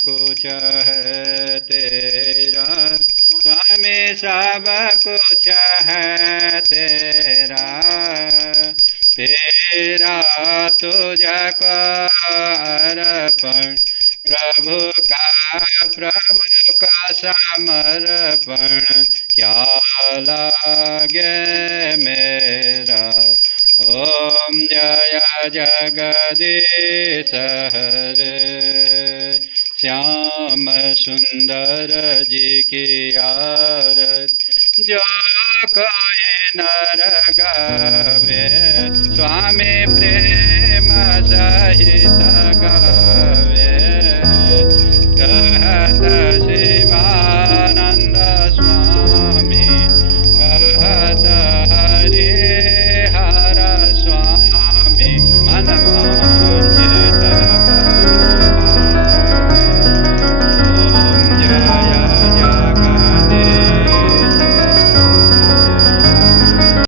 कुछ है तेरा, स्वामी सब कुछ है तेरा, तेरा तुझको अर्पण प्रभु का समर्पण क्या लागे मेरा। ओम जय जगदीश हरे, श्याम सुंदर जी की आरती जो कोई नर गावे, स्वामी प्रेम सहित गावे।